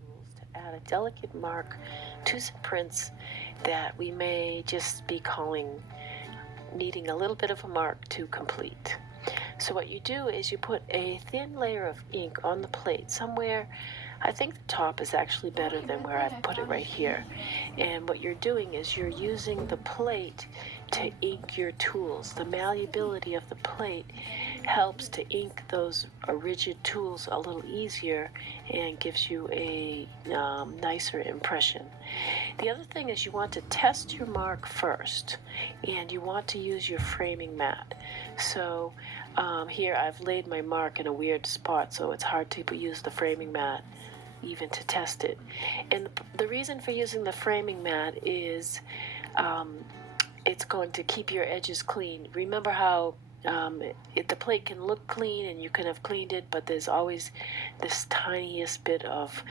Tools to add a delicate mark to some prints that we may just be needing a little bit of a mark to complete. So what you do is you put a thin layer of ink on the plate somewhere. I think the top is actually better than where I've put it right here. And what you're doing is you're using the plate to ink your tools. The malleability of the plate helps to ink those rigid tools a little easier and gives you a nicer impression. The other thing is you want to test your mark first, and you want to use your framing mat. So here I've laid my mark in a weird spot, so it's hard to use the framing mat even to test it. And the reason for using the framing mat is it's going to keep your edges clean. Remember how the plate can look clean and you can have cleaned it, but there's always this tiniest bit of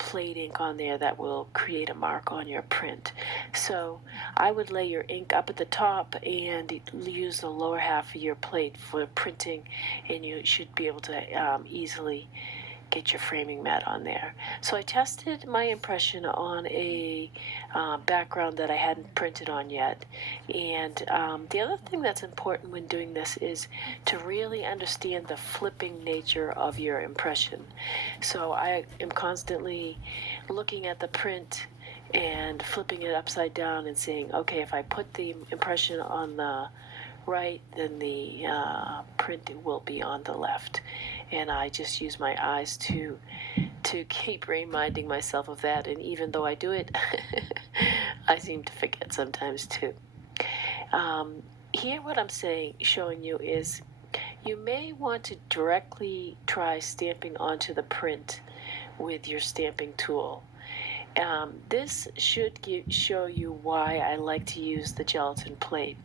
plate ink on there that will create a mark on your print. So I would lay your ink up at the top and use the lower half of your plate for printing, and you should be able to easily get your framing mat on there. So I tested my impression on a background that I hadn't printed on yet. And the other thing that's important when doing this is to really understand the flipping nature of your impression. So I am constantly looking at the print and flipping it upside down and saying, okay, if I put the impression on the right, then the print will be on the left. And I just use my eyes to keep reminding myself of that. And even though I do it, I seem to forget sometimes too. Here what I'm showing you is you may want to directly try stamping onto the print with your stamping tool. This should show you why I like to use the gelatin plate,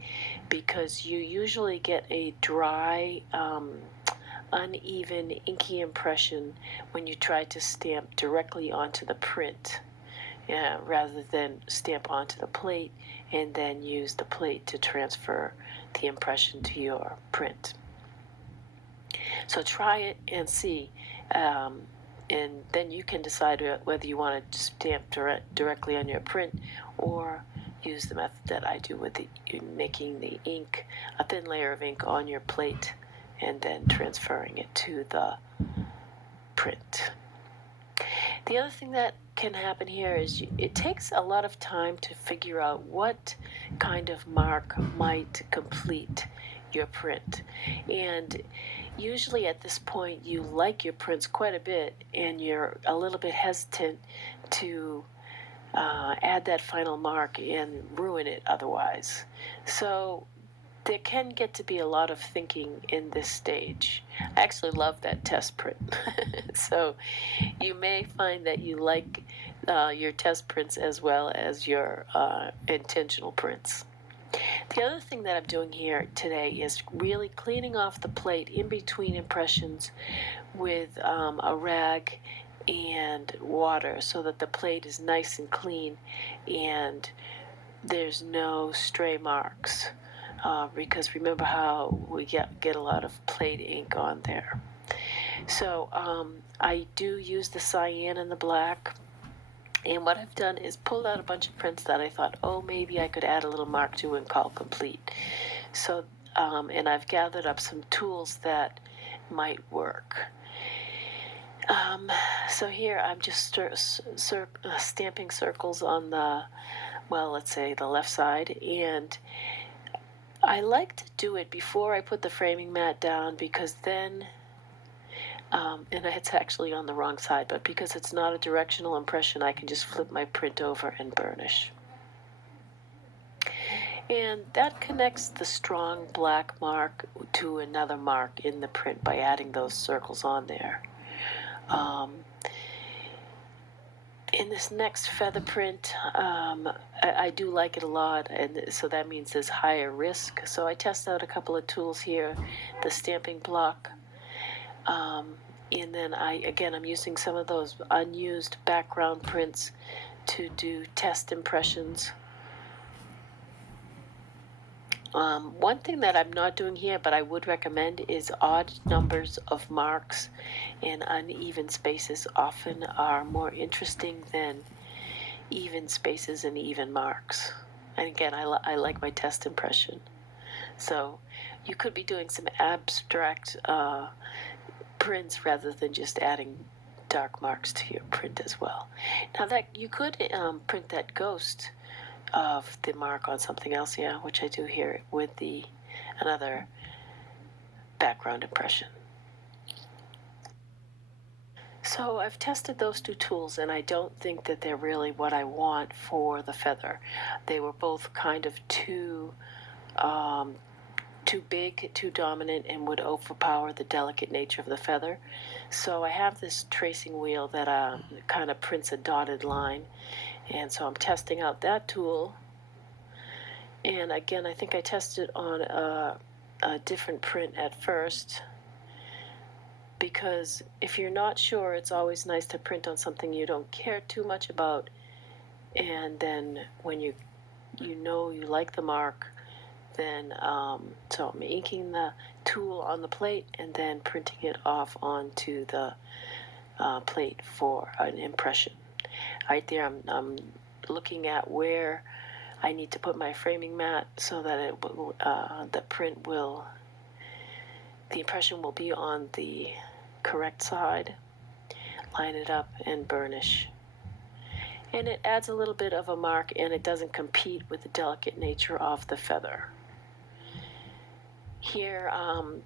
because you usually get a dry, uneven, inky impression when you try to stamp directly onto the print, rather than stamp onto the plate and then use the plate to transfer the impression to your print. So try it and see. And then you can decide whether you want to stamp directly on your print or use the method that I do with making the ink, a thin layer of ink on your plate and then transferring it to the print. The other thing that can happen here is it takes a lot of time to figure out what kind of mark might complete your print. And usually at this point you like your prints quite a bit and you're a little bit hesitant to add that final mark and ruin it otherwise. So there can get to be a lot of thinking in this stage. I actually love that test print. So you may find that you like your test prints as well as your intentional prints. The other thing that I'm doing here today is really cleaning off the plate in between impressions with a rag and water so that the plate is nice and clean and there's no stray marks. Because remember how we get a lot of plate ink on there. So I do use the cyan and the black. And what I've done is pulled out a bunch of prints that I thought, oh, maybe I could add a little mark to and call complete. So, and I've gathered up some tools that might work. So here I'm just stamping circles on the, well, let's say the left side. And I like to do it before I put the framing mat down, because then, and it's actually on the wrong side, but because it's not a directional impression, I can just flip my print over and burnish. And that connects the strong black mark to another mark in the print by adding those circles on there. In this next feather print, I do like it a lot, and so that means there's higher risk. So I test out a couple of tools here, the stamping block, and then I'm using some of those unused background prints to do test impressions One thing that I'm not doing here, but I would recommend, is odd numbers of marks and uneven spaces often are more interesting than even spaces and even marks. And again, I like my test impression. So you could be doing some abstract prints rather than just adding dark marks to your print as well. Now that you could print that ghost of the mark on something else, yeah, which I do here with another background impression. So I've tested those two tools, and I don't think that they're really what I want for the feather. They were both kind of too big, too dominant, and would overpower the delicate nature of the feather. So I have this tracing wheel that kind of prints a dotted line, and so I'm testing out that tool. And again, I think I tested on a different print at first, because if you're not sure, it's always nice to print on something you don't care too much about, and then when you know you like the mark, then so I'm inking the tool on the plate and then printing it off onto the plate for an impression. Right there, I'm looking at where I need to put my framing mat so that the impression will be on the correct side. Line it up and burnish. And it adds a little bit of a mark, and it doesn't compete with the delicate nature of the feather. Here,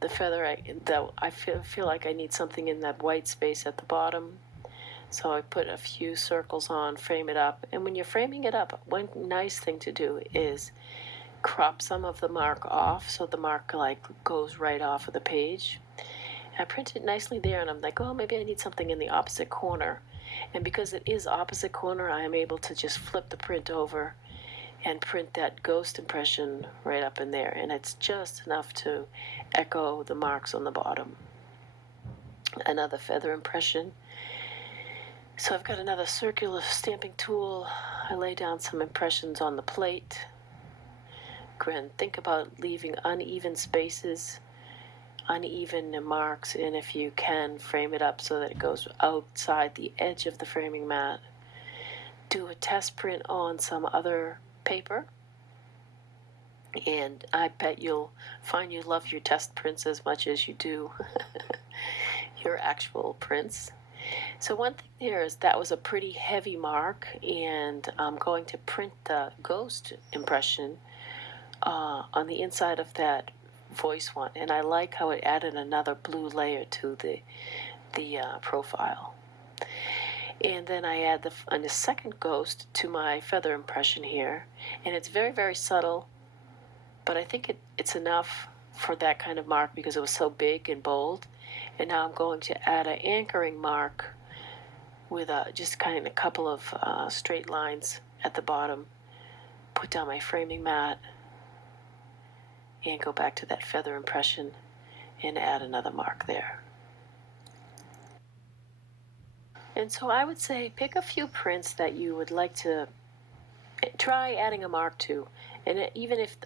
the feather, I feel like I need something in that white space at the bottom. So I put a few circles on, frame it up. And when you're framing it up, one nice thing to do is crop some of the mark off so the mark goes right off of the page. I print it nicely there, and I'm like, oh, maybe I need something in the opposite corner. And because it is opposite corner, I am able to just flip the print over and print that ghost impression right up in there. And it's just enough to echo the marks on the bottom. Another feather impression. So I've got another circular stamping tool. I lay down some impressions on the plate. Again, think about leaving uneven spaces, uneven marks, and if you can, frame it up so that it goes outside the edge of the framing mat. Do a test print on some other paper, and I bet you'll find you love your test prints as much as you do your actual prints. So one thing there is that was a pretty heavy mark, and I'm going to print the ghost impression on the inside of that voice one, and I like how it added another blue layer to the profile. And then I add the second ghost to my feather impression here, and it's very, very subtle, but I think it's enough for that kind of mark because it was so big and bold. And now I'm going to add an anchoring mark with just kind of a couple of straight lines at the bottom, put down my framing mat, and go back to that feather impression and add another mark there. And so I would say pick a few prints that you would like to try adding a mark to. And even if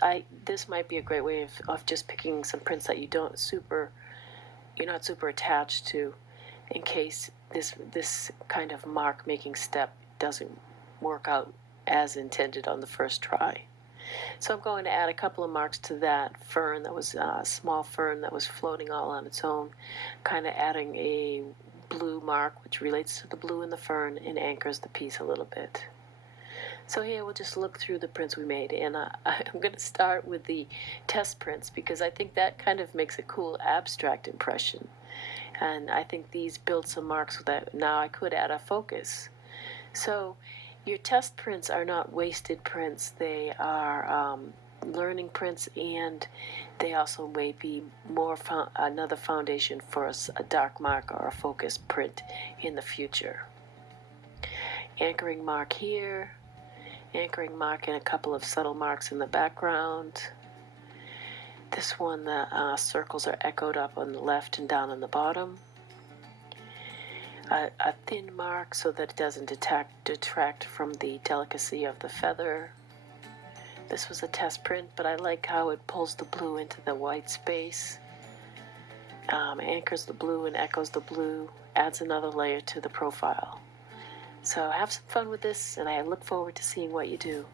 this might be a great way of just picking some prints that you're not super attached to, in case this kind of mark making step doesn't work out as intended on the first try. So I'm going to add a couple of marks to that fern that was a small fern that was floating all on its own, kind of adding a blue mark which relates to the blue in the fern and anchors the piece a little bit. So here we'll just look through the prints we made, and I'm going to start with the test prints because I think that kind of makes a cool abstract impression. And I think these build some marks that now I could add a focus. So your test prints are not wasted prints. They are learning prints, and they also may be another foundation for a dark mark or a focus print in the future. Anchoring mark here, anchoring mark and a couple of subtle marks in the background. This one, the circles are echoed up on the left and down on the bottom. A thin mark so that it doesn't detract from the delicacy of the feather. This was a test print, but I like how it pulls the blue into the white space, anchors the blue and echoes the blue, adds another layer to the profile. So have some fun with this, and I look forward to seeing what you do.